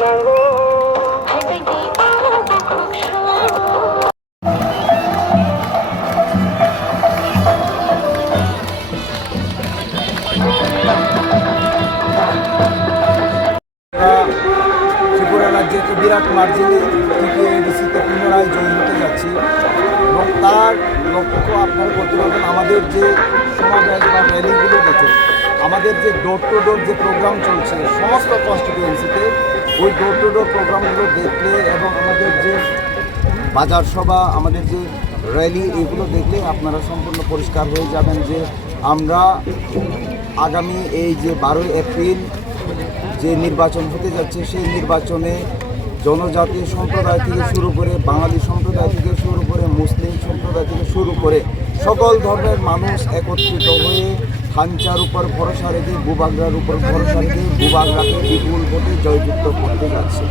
ত্রিপুরা রাজ্যে একটা বিরাট মার্জিনে টিটিএডিসিতে পুনরায় জয়ী হতে যাচ্ছি এবং তার লক্ষ্য আপনারা করতে পারবেন আমাদের যে সমাবেশ বা র্যালিগুলো দেখে আমাদের যে ডোর টু ডোর যে প্রোগ্রাম চলছে সমস্ত কনস্টিটিউয়েন্সিতে ওই ডোর টু ডোর প্রোগ্রামগুলো দেখলে এবং আমাদের যে বাজার সভা আমাদের যে র্যালি এগুলো দেখলে আপনারা সম্পূর্ণ পরিষ্কার হয়ে যাবেন যে আমরা আগামী এই যে 12 এপ্রিল যে নির্বাচন হতে যাচ্ছে সেই নির্বাচনে জনজাতি সম্প্রদায় থেকে শুরু করে বাঙালি সম্প্রদায় থেকে শুরু করে মুসলিম সম্প্রদায় থেকে শুরু করে সকল ধর্মের মানুষ একত্রিত হয়ে খাঞ্চার উপর ভরসা রেখে বুবাগরার উপর ভরসা রেখে বুবাগরাকে বিপুল ভোটে জয়যুক্ত করতে যাচ্ছে।